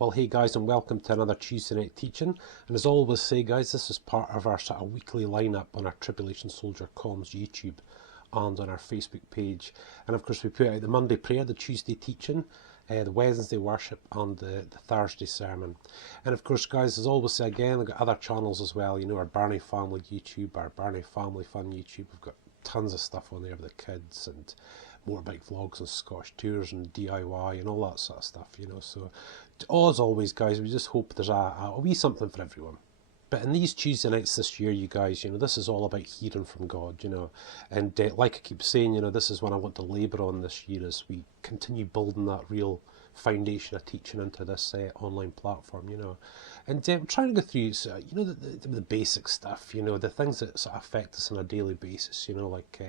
Well, hey guys, and welcome to another Tuesday night teaching. And as I always say, guys, this is part of our sort of weekly lineup on our Tribulation Soldier Comms YouTube and on our Facebook page. And of course, we put out the Monday prayer, the Tuesday teaching, the Wednesday worship, and the Thursday sermon. And of course, guys, as I always say again, we've got other channels as well. You know, our Birnie Family YouTube, our Birnie Family Fun YouTube. We've got tons of stuff on there with the kids and motorbike vlogs and Scottish tours and DIY and all that sort of stuff, you know. So as always, guys, we just hope there's a wee something for everyone. But in these Tuesday nights this year, you guys, you know, this is all about hearing from God, you know. And like I keep saying, you know, this is what I want to labour on this year as we continue building that real foundation of teaching into this online platform, you know. And I'm trying to go through, you know, the basic stuff, you know, the things that sort of affect us on a daily basis, you know, like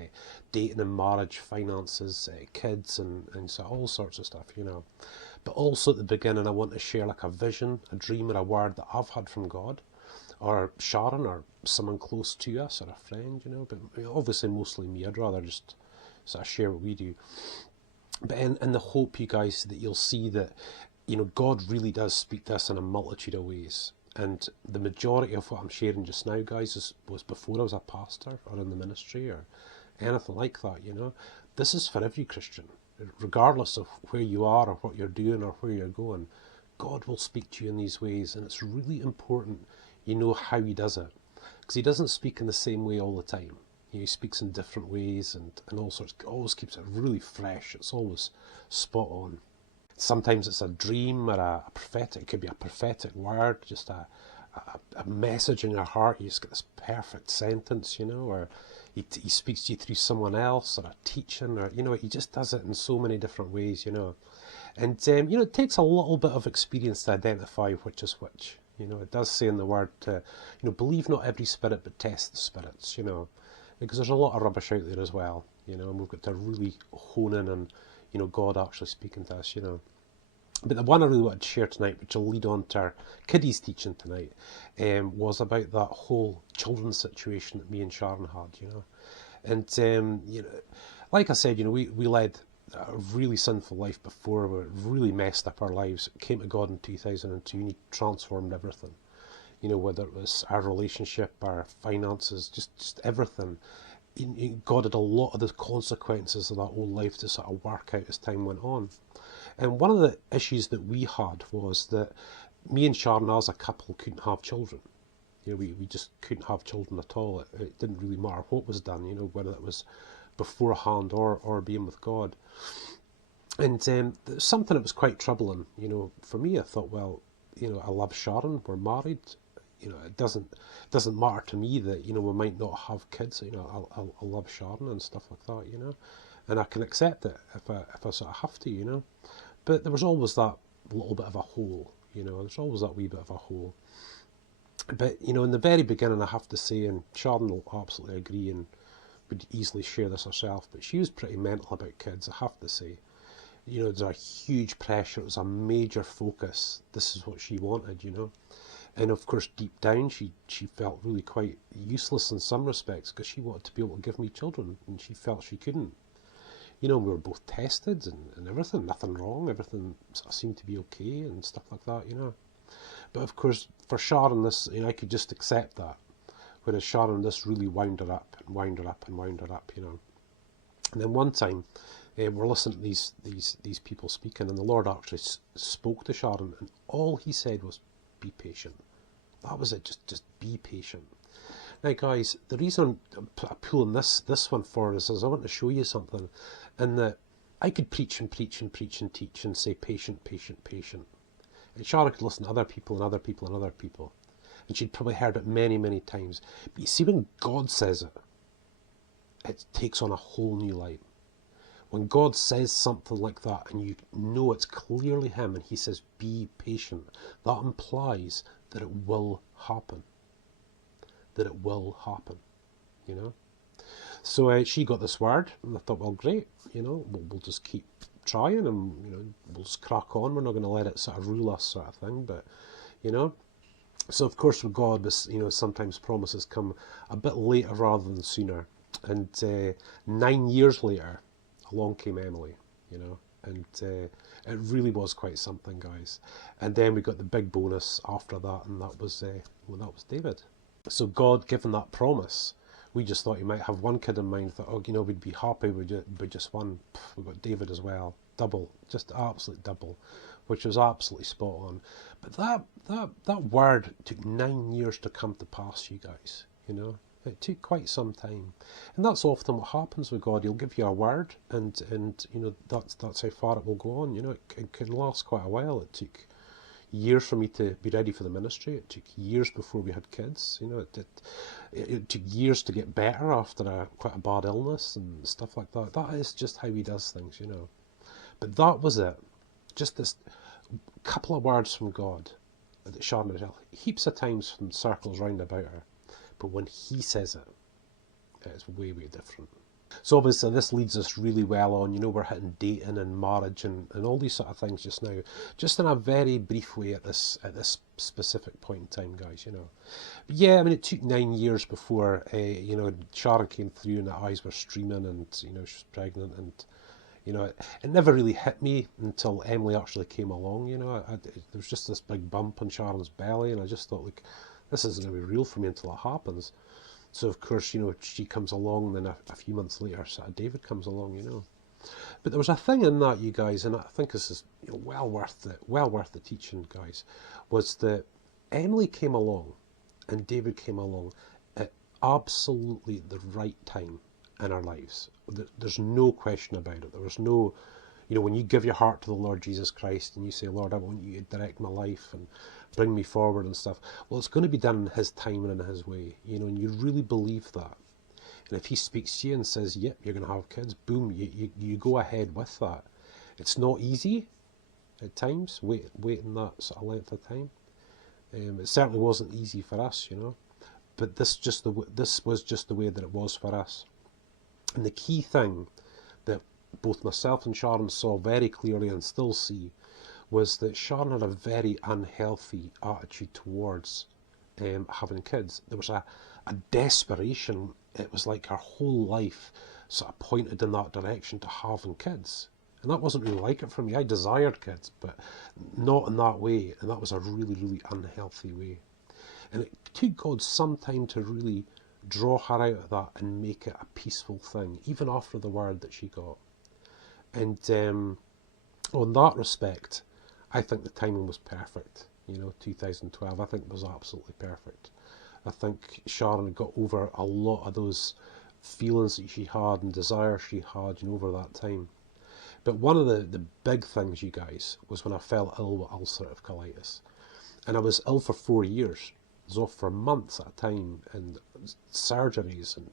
dating and marriage, finances, kids, and so all sorts of stuff, you know. But also at the beginning, I want to share like a vision, a dream, or a word that I've had from God, or Sharon, or someone close to us, or a friend, you know. But obviously mostly me. I'd rather just sort of share what we do. But in the hope, you guys, that you'll see that, you know, God really does speak to us in a multitude of ways. And the majority of what I'm sharing just now, guys, was before I was a pastor or in the ministry or anything like that, you know. This is for every Christian, regardless of where you are or what you're doing or where you're going. God will speak to you in these ways, and it's really important you know how he does it. Because he doesn't speak in the same way all the time. He speaks in different ways and all sorts. Always keeps it really fresh. It's always spot on. Sometimes it's a dream or a prophetic. It could be a prophetic word, just a message in your heart. You just get this perfect sentence, you know, or he speaks to you through someone else, or a teaching, or, you know, he just does it in so many different ways, you know. And, you know, it takes a little bit of experience to identify which is which. You know, it does say in the word to, you know, believe not every spirit, but test the spirits, you know. Because there's a lot of rubbish out there as well, you know, and we've got to really hone in on, you know, God actually speaking to us, you know. But the one I really wanted to share tonight, which will lead on to our kiddies teaching tonight, was about that whole children's situation that me and Sharon had, you know. And, you know, like I said, you know, we led a really sinful life before. We really messed up our lives. Came to God in 2002 and he transformed everything. You know, whether it was our relationship, our finances, just everything. God had a lot of the consequences of that old life to sort of work out as time went on. And one of the issues that we had was that me and Sharon as a couple couldn't have children. You know, we just couldn't have children at all. It didn't really matter what was done, you know, whether it was beforehand or being with God. And something that was quite troubling, you know, for me. I thought, well, you know, I love Sharon, we're married. You know, it doesn't matter to me that, you know, we might not have kids. You know, I love Sharon and stuff like that, you know, and I can accept it if I sort of have to, you know. But there was always that little bit of a hole, you know. There's always that wee bit of a hole. But, you know, in the very beginning, I have to say, and Sharon will absolutely agree and would easily share this herself, but she was pretty mental about kids, I have to say. You know, there's a huge pressure. It was a major focus. This is what she wanted, you know. And of course, deep down, she felt really quite useless in some respects because she wanted to be able to give me children, and she felt she couldn't. You know, we were both tested and everything, nothing wrong, everything seemed to be okay and stuff like that, you know. But of course, for Sharon, this, you know, I could just accept that. Whereas Sharon, this really wound her up and wound her up and wound her up, you know. And then one time, we're listening to these people speaking, and the Lord actually spoke to Sharon, and all he said was, be patient. That was it, just be patient. Now guys, the reason I'm pulling this one for us is I want to show you something, and that I could preach and preach and preach and teach and say patient, patient, patient. And Sharon could listen to other people and other people and other people, and she'd probably heard it many, many times. But you see, when God says it, it takes on a whole new light. When God says something like that and you know it's clearly him and he says, be patient, that implies that it will happen. That it will happen, you know. So she got this word and I thought, well, great, you know, we'll just keep trying and, you know, we'll just crack on. We're not going to let it sort of rule us sort of thing, but, you know. So of course with God, you know, sometimes promises come a bit later rather than sooner. And 9 years later, along came Emily, you know. And it really was quite something, guys. And then we got the big bonus after that, and that was David. So God, given that promise, we just thought he might have one kid in mind. Thought, oh, you know, we'd be happy with just one. We got David as well, double, just absolute double, which was absolutely spot on. But that word took 9 years to come to pass, you guys. You know, it took quite some time, and that's often what happens with God. He'll give you a word, and you know, that's how far it will go on. You know, it can last quite a while. It took years for me to be ready for the ministry. It took years before we had kids. You know, it took years to get better after quite a bad illness and stuff like that. That is just how he does things, you know. But that was it. Just this couple of words from God that Sharon had heaps of times from circles round about her. But when he says it, it's way, way different. So obviously this leads us really well on, you know, we're hitting dating and marriage and all these sort of things just now, just in a very brief way at this specific point in time, guys, you know. But yeah, I mean, it took 9 years before, you know, Sharon came through and the eyes were streaming and, you know, she was pregnant and, you know, it never really hit me until Emily actually came along, you know. There was just this big bump on Sharon's belly and I just thought, like, this isn't going to be real for me until it happens. So, of course, you know, she comes along, and then a few months later, sort of David comes along, you know. But there was a thing in that, you guys, and I think this is, you know, well worth the teaching, guys, was that Emily came along and David came along at absolutely the right time in our lives. There's no question about it. There was no, you know, when you give your heart to the Lord Jesus Christ and you say, Lord, I want you to direct my life and bring me forward and stuff, well, it's going to be done in his time and in his way, you know, and you really believe that. And if he speaks to you and says, yep, you're going to have kids, boom, you go ahead with that. It's not easy at times, waiting that sort of length of time. It certainly wasn't easy for us, you know, but this was just the way that it was for us. And the key thing that both myself and Sharon saw very clearly and still see was that Sharon had a very unhealthy attitude towards having kids. There was a desperation. It was like her whole life sort of pointed in that direction to having kids. And that wasn't really like it for me. I desired kids, but not in that way. And that was a really, really unhealthy way. And it took God some time to really draw her out of that and make it a peaceful thing, even after the word that she got. And on that respect, I think the timing was perfect. You know, 2012, I think it was absolutely perfect. I think Sharon got over a lot of those feelings that she had and desires she had, you know, over that time. But one of the big things, you guys, was when I fell ill with ulcerative colitis. And I was ill for 4 years. I was off for months at a time, and surgeries and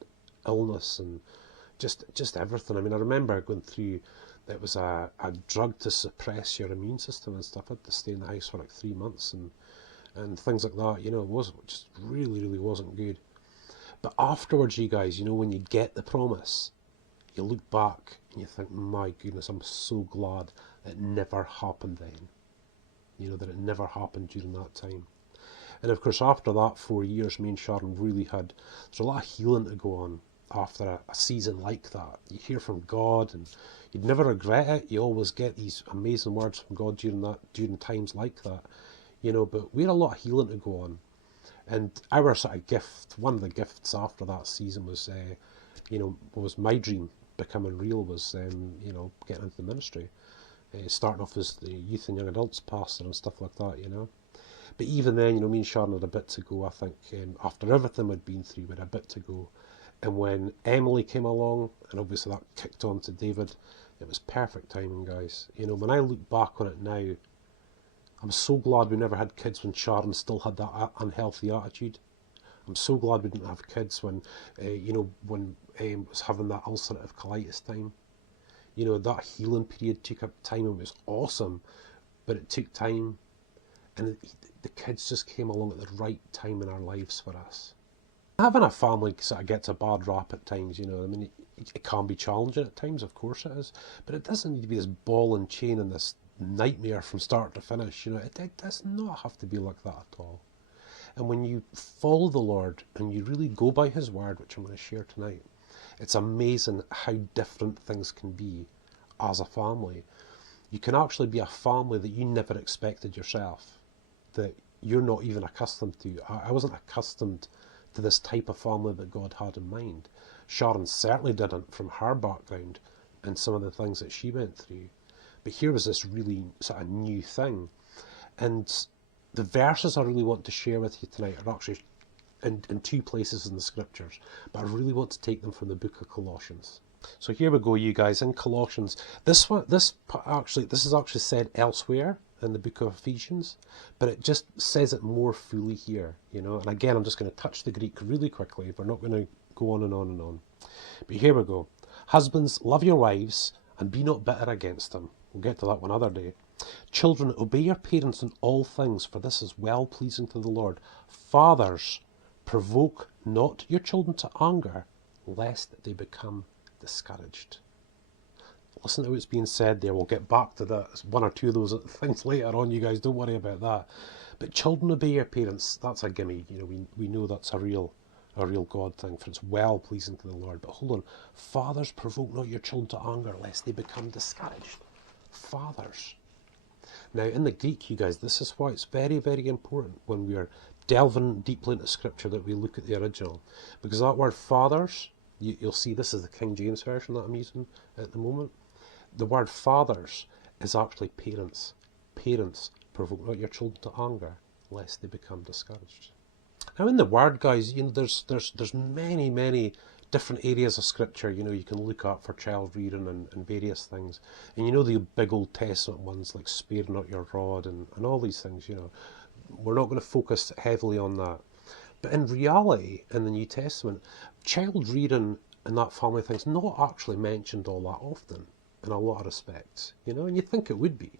illness and just everything. I mean, I remember going through, it was a drug to suppress your immune system and stuff. I had to stay in the house for like 3 months and things like that, you know. It was just really, really wasn't good. But afterwards, you guys, you know, when you get the promise, you look back and you think, my goodness, I'm so glad it never happened then. You know, that it never happened during that time. And of course, after that 4 years, me and Sharon really had, there's a lot of healing to go on after a season like that. You hear from God and you'd never regret it. You always get these amazing words from God during times like that, you know. But we had a lot of healing to go on, and our sort of gift, one of the gifts after that season was, you know, was my dream becoming real, was you know, getting into the ministry, starting off as the youth and young adults pastor and stuff like that, you know. But even then, you know, me and Sharon had a bit to go. I think after everything we'd been through, we had a bit to go. And when Emily came along, and obviously that kicked on to David, it was perfect timing, guys. You know, when I look back on it now, I'm so glad we never had kids when Sharon still had that unhealthy attitude. I'm so glad we didn't have kids when, you know, when was having that ulcerative colitis time. You know, that healing period took up time and was awesome, but it took time. And the kids just came along at the right time in our lives for us. Having a family sort of gets a bad rap at times, you know. I mean, it can be challenging at times, of course it is, but it doesn't need to be this ball and chain and this nightmare from start to finish, you know. It does not have to be like that at all. And when you follow the Lord and you really go by his word, which I'm going to share tonight, it's amazing how different things can be as a family. You can actually be a family that you never expected yourself, that you're not even accustomed to. I wasn't accustomed to this type of family that God had in mind. Sharon certainly didn't, from her background and some of the things that she went through. But here was this really sort of new thing. And the verses I really want to share with you tonight are actually in two places in the scriptures, but I really want to take them from the book of Colossians. So here we go, you guys, in Colossians. This is actually said elsewhere in the book of Ephesians, but it just says it more fully here, you know. And again, I'm just going to touch the Greek really quickly. We're not going to go on and on and on. But here we go. Husbands, love your wives and be not bitter against them. We'll get to that one other day. Children, obey your parents in all things, for this is well pleasing to the Lord. Fathers, provoke not your children to anger, lest they become discouraged. Listen to what's being said there. We'll get back to that. One or two of those things later on, you guys. Don't worry about that. But children, obey your parents. That's a gimme. You know, we know that's a real God thing, for it's well pleasing to the Lord. But hold on. Fathers, provoke not your children to anger, lest they become discouraged. Fathers. Now, in the Greek, you guys, this is why it's very, very important when we are delving deeply into Scripture that we look at the original. Because that word fathers, you'll see this is the King James Version that I'm using at the moment. The word fathers is actually parents. Parents, provoke not your children to anger, lest they become discouraged. Now, in the word, guys, you know, there's many, many different areas of Scripture, you know, you can look up for child rearing and various things. And you know the big Old Testament ones like spare not your rod and all these things, you know. We're not going to focus heavily on that. But in reality, in the New Testament, child rearing and that family thing's not actually mentioned all that often in a lot of respects, you know, and you'd think it would be.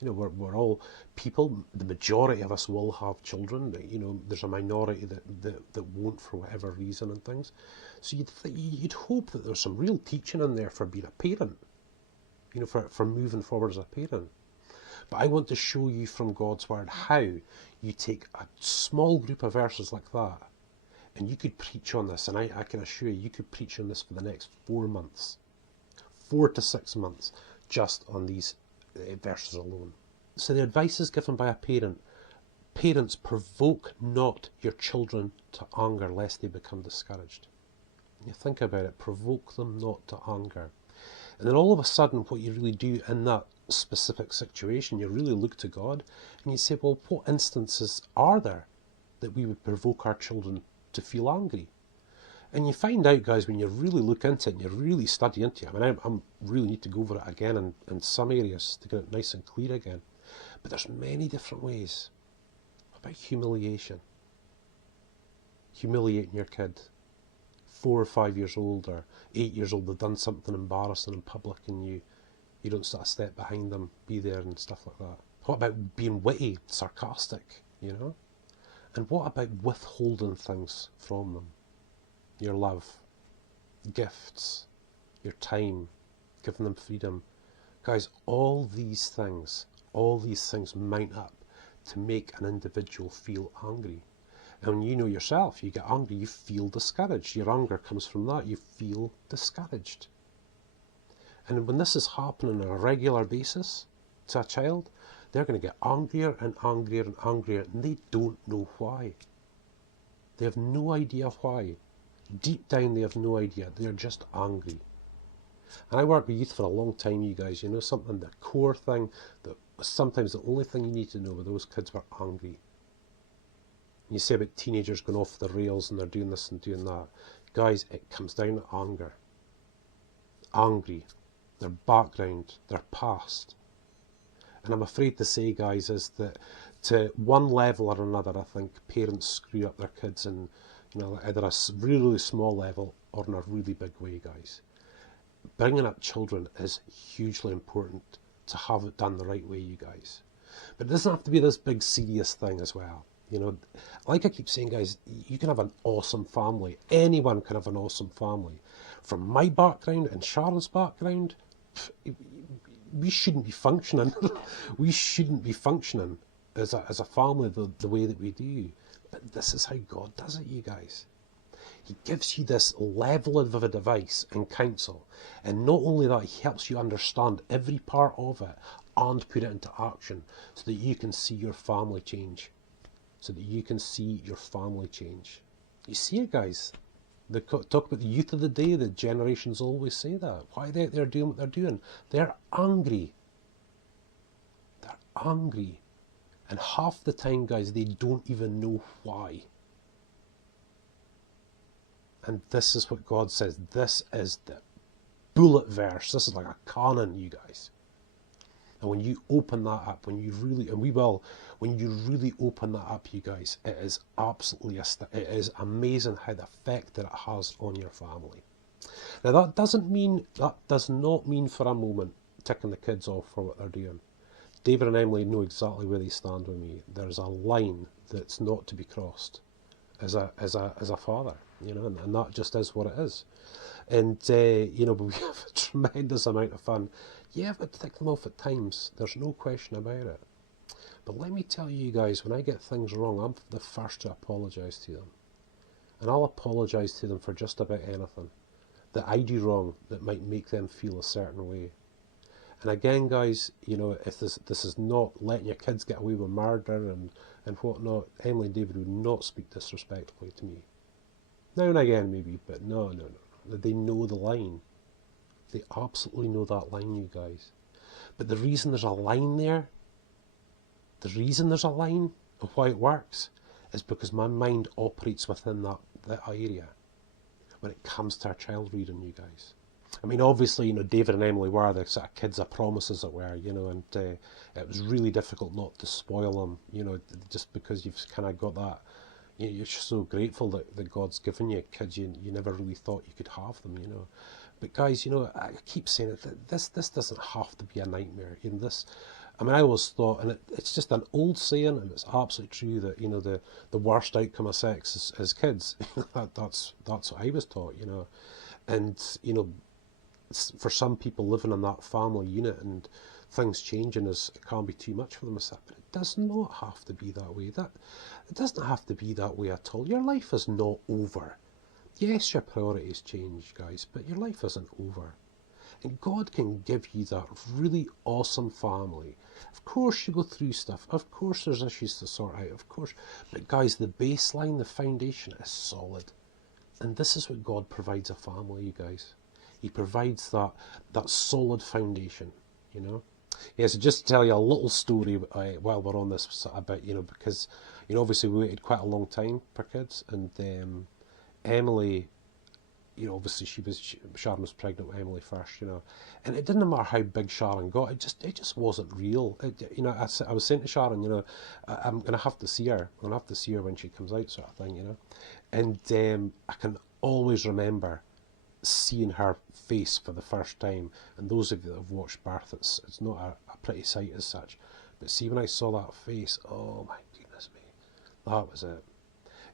You know, we're all people, the majority of us will have children, you know, there's a minority that won't for whatever reason and things. So you'd hope that there's some real teaching in there for being a parent, you know, for moving forward as a parent. But I want to show you from God's Word how you take a small group of verses like that, and you could preach on this, and I can assure you, you could preach on this for the next 4 months, 4 to 6 months, just on these verses alone. So the advice is given by a parent. Parents, provoke not your children to anger, lest they become discouraged. You think about it, provoke them not to anger. And then all of a sudden, what you really do in that specific situation, you really look to God and you say, well, what instances are there that we would provoke our children to feel angry? And you find out, guys, when you really look into it and you really study into it. I mean, I really need to go over it again in some areas to get it nice and clear again. But there's many different ways. What about humiliation? Humiliating your kid. 4 or 5 years old or 8 years old, they've done something embarrassing in public and you don't sort of step behind them, be there and stuff like that. What about being witty, sarcastic, you know? And what about withholding things from them? Your love, gifts, your time, giving them freedom. Guys, all these things mount up to make an individual feel angry. And you know yourself, you get angry, you feel discouraged. Your anger comes from that, you feel discouraged. And when this is happening on a regular basis to a child, they're going to get angrier and angrier and angrier, and they don't know why. They have no idea why. Deep down, they have no idea. They're just angry. And I work with youth for a long time, you guys. You know something, the core thing, that sometimes the only thing you need to know with those kids were angry. You say about teenagers going off the rails and they're doing this and doing that. Guys, it comes down to anger. Angry. Their background, their past. And I'm afraid to say, guys, is that to one level or another, I think parents screw up their kids in, you know, either a really, really small level or in a really big way, guys. Bringing up children is hugely important to have it done the right way, you guys. But it doesn't have to be this big serious thing as well. You know, like I keep saying, guys, you can have an awesome family. Anyone can have an awesome family. From my background and Sharon's background, we shouldn't be functioning. We shouldn't be functioning as a family the way that we do. But this is how God does it, you guys. He gives you this level of advice and counsel. And not only that, he helps you understand every part of it and put it into action so that you can see your family change. So that you can see your family change. You see it, guys? They talk about the youth of the day. The generations always say that. Why they're doing what they're doing? They're angry. They're angry. And half the time, guys, they don't even know why. And this is what God says. This is the bullet verse. This is like a cannon, you guys. And when you open that up, when you really, and we will, when you really open that up, you guys, it is absolutely, it is amazing how the effect that it has on your family. Now that does not mean for a moment ticking the kids off for what they're doing. David and Emily know exactly where they stand with me. There's a line that's not to be crossed as a father, you know, and that just is what it is. And you know, but we have a tremendous amount of fun. Yeah, I've got to tick them off at times. There's no question about it. But let me tell you guys, when I get things wrong, I'm the first to apologise to them. And I'll apologise to them for just about anything that I do wrong that might make them feel a certain way. And again, guys, you know, if this is not letting your kids get away with murder and whatnot, Emily and David would not speak disrespectfully to me. Now and again, maybe, but no. They know the line. They absolutely know that line, you guys. But the reason there's a line there, the reason there's a line of why it works, is because my mind operates within that area when it comes to our child rearing, you guys. I mean, obviously, you know, David and Emily were the sort of kids of promise, as it were, you know, and it was really difficult not to spoil them, you know, just because you've kind of got that. You're so grateful that God's given you kids. You never really thought you could have them, you know. But guys, you know, I keep saying it. This doesn't have to be a nightmare. In this, I mean, I always thought, and it's just an old saying, and it's absolutely true that, you know, the worst outcome of sex is kids. that's what I was taught, you know, and you know, for some people living in that family unit and things changing it can be too much for them. But it does not have to be that way. It doesn't have to be that way at all. Your life is not over. Yes, your priorities change, guys, but your life isn't over. And God can give you that really awesome family. Of course you go through stuff. Of course there's issues to sort out. Of course. But guys, the baseline, the foundation is solid. And this is what God provides a family, you guys. He provides that solid foundation, you know. Yeah, so just to tell you a little story while we're on this about, you know, because, you know, obviously we waited quite a long time for kids, and Emily, you know, obviously Sharon was pregnant with Emily first, you know, and it didn't matter how big Sharon got, it just wasn't real. You know, I was saying to Sharon, you know, I'm going to have to see her. I'm going to have to see her when she comes out, sort of thing, you know, and I can always remember seeing her face for the first time. And those of you that have watched birth, it's not a pretty sight as such, but see, when I saw that face, oh my goodness me, that was it.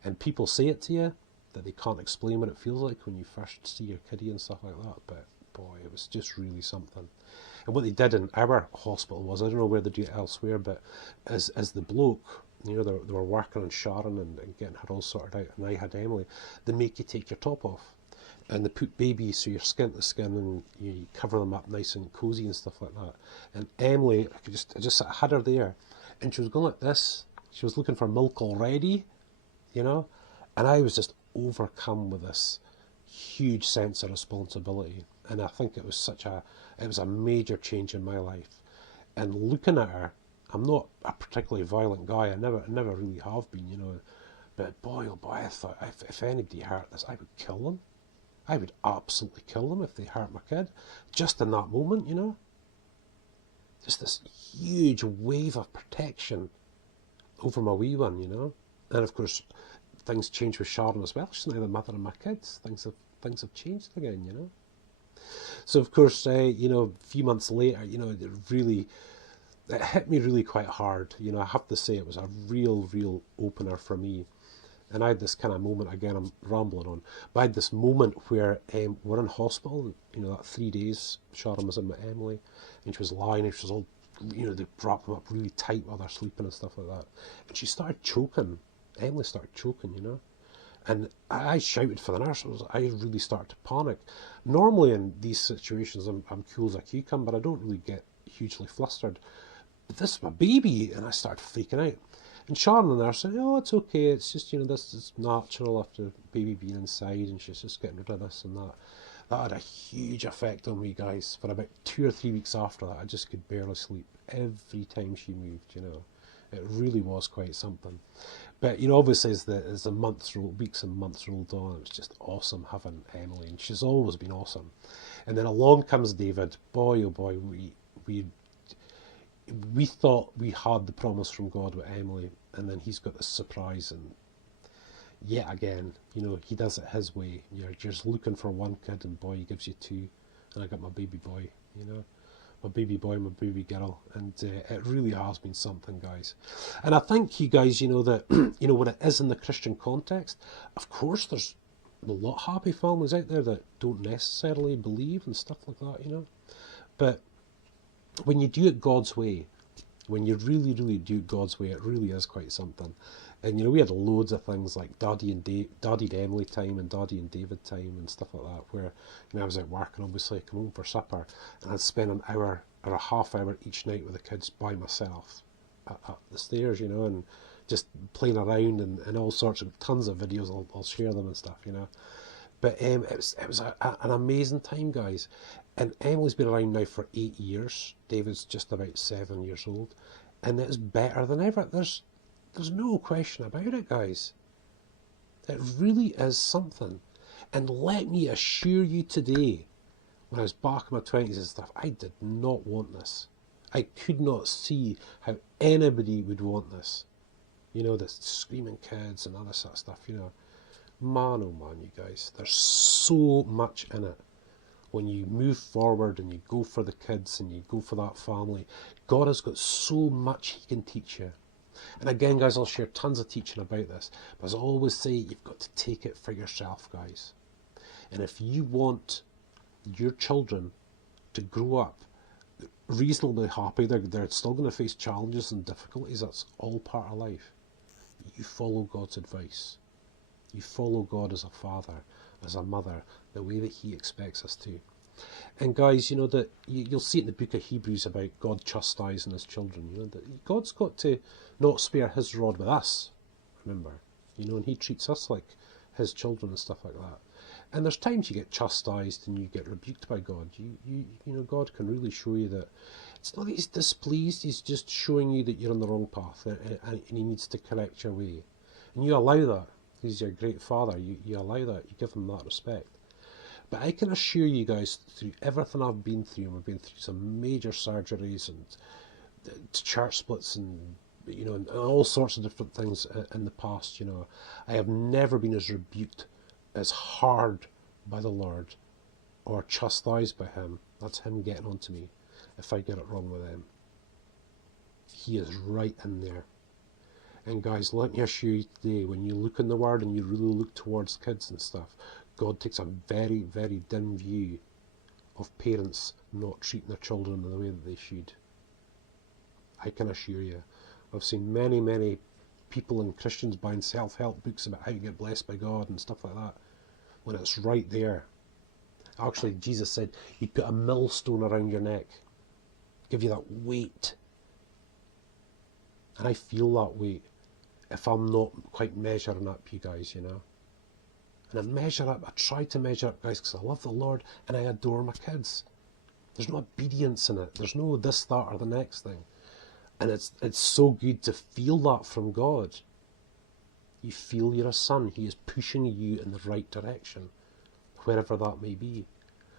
And people say it to you that they can't explain what it feels like when you first see your kiddie and stuff like that, but boy, it was just really something. And what they did in our hospital was, I don't know where they do it elsewhere, but as the bloke, you know, they were working on Sharon and getting her all sorted out, and I had Emily, they make you take your top off. And they put babies, so you're skin to skin, and you cover them up nice and cosy and stuff like that. And Emily, I just had her there, and she was going like this. She was looking for milk already, you know. And I was just overcome with this huge sense of responsibility. And I think it was a major change in my life. And looking at her, I'm not a particularly violent guy. I never really have been, you know. But boy, oh boy, I thought if anybody hurt this, I would kill them. I would absolutely kill them if they hurt my kid. Just in that moment, you know. Just this huge wave of protection over my wee one, you know. And of course, things changed with Sharon as well. She's now the mother of my kids. Things have changed again, you know. So of course, you know, a few months later, you know, it hit me really quite hard. You know, I have to say it was a real opener for me. And I had this kind of moment, again, I'm rambling on, but I had this moment where we're in hospital, you know, that 3 days, Sharon was in with Emily, and she was lying, and she was all, you know, they wrapped them up really tight while they're sleeping and stuff like that. And she started choking. Emily started choking, you know. And I shouted for the nurse. I really started to panic. Normally in these situations, I'm cool as a cucumber, but I don't really get hugely flustered. But this is my baby, and I started freaking out. And Sharon and I are saying, oh, it's okay, it's just, this is natural after baby being inside, and she's just getting rid of this and that. That had a huge effect on me, guys. For about 2 or 3 weeks after that, I just could barely sleep every time she moved, It really was quite something. But, obviously as the weeks and months rolled on, it was just awesome having Emily, and she's always been awesome. And then along comes David. Boy, oh boy, we thought we had the promise from God with Emily, and then he's got this surprise, and yet again, he does it his way. You're just looking for one kid, and boy, he gives you two, and I got my baby boy, my baby boy, my baby girl, and it really has been something, guys. And I think you guys, that, when it is in the Christian context, of course there's a lot of happy families out there that don't necessarily believe and stuff like that, but when you do it God's way, when you really, really do it God's way, it really is quite something. And we had loads of things like Daddy and Emily time and Daddy and David time and stuff like that, where I was out working, obviously, I come home for supper, and I'd spend an hour or a half hour each night with the kids by myself at the stairs, and just playing around and all sorts of tons of videos. I'll share them and stuff, But it was an amazing time, guys. And Emily's been around now for 8 years. David's just about 7 years old, and it's better than ever. There's no question about it, guys. It really is something. And let me assure you today, when I was back in my 20s and stuff, I did not want this. I could not see how anybody would want this. The screaming kids and other sort of stuff, Man, oh man, you guys, there's so much in it. When you move forward and you go for the kids and you go for that family, God has got so much he can teach you. And again, guys, I'll share tons of teaching about this. But as I always say, you've got to take it for yourself, guys. And if you want your children to grow up reasonably happy, they're still going to face challenges and difficulties. That's all part of life. You follow God's advice. You follow God as a father, as a mother, the way that he expects us to. And guys, that you'll see it in the book of Hebrews about God chastising his children. That God's got to not spare his rod with us, remember. And he treats us like his children and stuff like that. And there's times you get chastised and you get rebuked by God. God can really show you that it's not that he's displeased, he's just showing you that you're on the wrong path, and he needs to correct your way. And you allow that. He's your great father. You allow that. You give him that respect. But I can assure you guys, through everything I've been through, and we've been through some major surgeries and church splits and and all sorts of different things in the past. I have never been as rebuked, as hard by the Lord, or chastised by him. That's him getting on to me if I get it wrong with him. He is right in there. And guys, let me assure you today, when you look in the Word and you really look towards kids and stuff, God takes a very, very dim view of parents not treating their children in the way that they should. I can assure you. I've seen many, many people and Christians buying self-help books about how to get blessed by God and stuff like that, when it's right there. Actually, Jesus said he'd put a millstone around your neck, give you that weight. And I feel that weight if I'm not quite measuring up, you guys, And I measure up, I try to measure up, guys, because I love the Lord and I adore my kids. There's no obedience in it. There's no this, that, or the next thing. And it's so good to feel that from God. You feel you're a son. He is pushing you in the right direction, wherever that may be.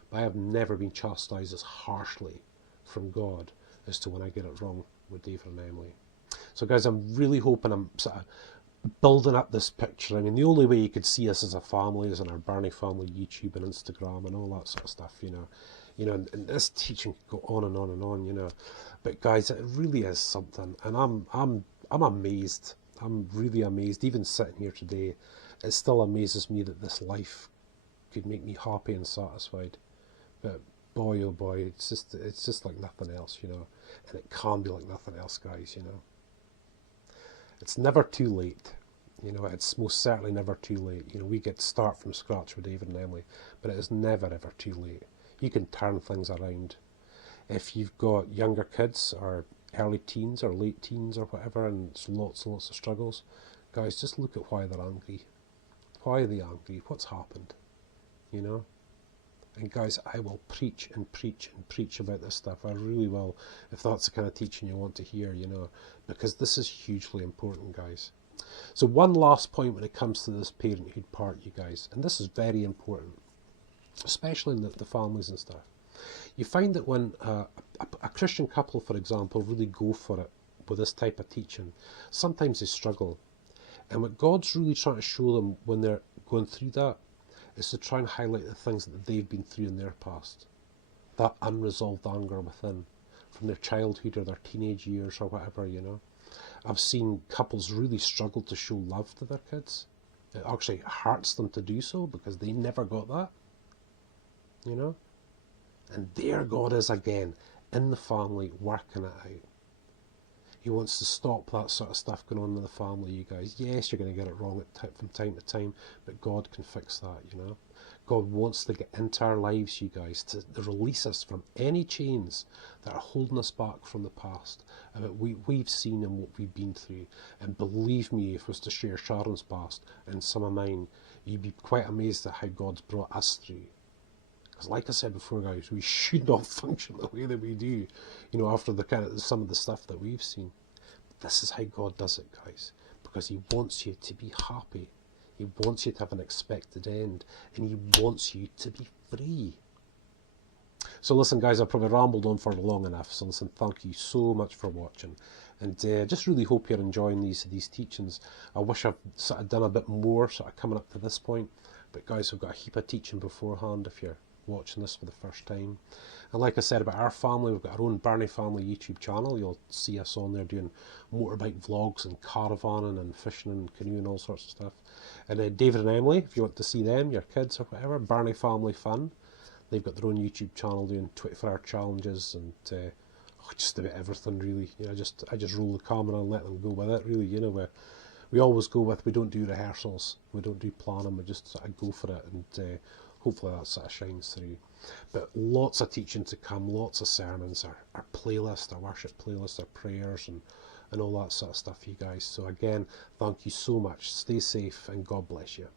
But I have never been chastised as harshly from God as to when I get it wrong with David and Emily. So guys, I'm really hoping I'm sort of building up this picture. I mean, the only way you could see us as a family is on our Birnie Family YouTube and Instagram and all that sort of stuff, and this teaching could go on and on and on, But guys, it really is something, and I'm amazed. I'm really amazed. Even sitting here today, it still amazes me that this life could make me happy and satisfied. But boy, oh boy, it's just like nothing else, and it can be like nothing else, guys, It's never too late. It's most certainly never too late. We get to start from scratch with David and Emily, but it is never ever too late. You can turn things around. If you've got younger kids or early teens or late teens or whatever, and it's lots and lots of struggles, guys, just look at why they're angry. Why are they angry? What's happened? You know? And guys, I will preach and preach and preach about this stuff. I really will, if that's the kind of teaching you want to hear, you know, because this is hugely important, guys. So one last point when it comes to this parenthood part, you guys, and this is very important, especially in the families and stuff. You find that when a Christian couple, for example, really go for it with this type of teaching, sometimes they struggle. And what God's really trying to show them when they're going through that is to try and highlight the things that they've been through in their past. That unresolved anger within, from their childhood or their teenage years or whatever, you know. I've seen couples really struggle to show love to their kids. It actually hurts them to do so because they never got that, you know. And there God is again, in the family, working it out. He wants to stop that sort of stuff going on in the family, you guys. Yes, you're going to get it wrong from time to time, but God can fix that, you know. God wants to get into our lives, you guys, to release us from any chains that are holding us back from the past, about we've seen and what we've been through. And believe me, if I was to share Sharon's past and some of mine, you'd be quite amazed at how God's brought us through. Because like I said before, guys, we should not function the way that we do, you know, after the kind of some of the stuff that we've seen. But this is how God does it, guys, because He wants you to be happy. He wants you to have an expected end, and He wants you to be free. So listen, guys, I've probably rambled on for long enough. So listen, thank you so much for watching, and just really hope you're enjoying these teachings. I wish I've sort of done a bit more, sort of coming up to this point. But guys, we've got a heap of teaching beforehand if you're watching this for the first time. And like I said about our family, we've got our own Birnie Family YouTube channel. You'll see us on there doing motorbike vlogs and caravanning and fishing and canoeing and all sorts of stuff. And David and Emily, if you want to see them, your kids or whatever, Birnie Family Fun. They've got their own YouTube channel doing 24-hour challenges and just about everything really. You know, I just roll the camera and let them go with it really. You know, we always go with, we don't do rehearsals, we don't do planning, we just sort of go for it, and hopefully that sort of shines through. But lots of teaching to come, lots of sermons, our playlist, our worship playlist, our prayers and all that sort of stuff, you guys. So again, thank you so much. Stay safe and God bless you.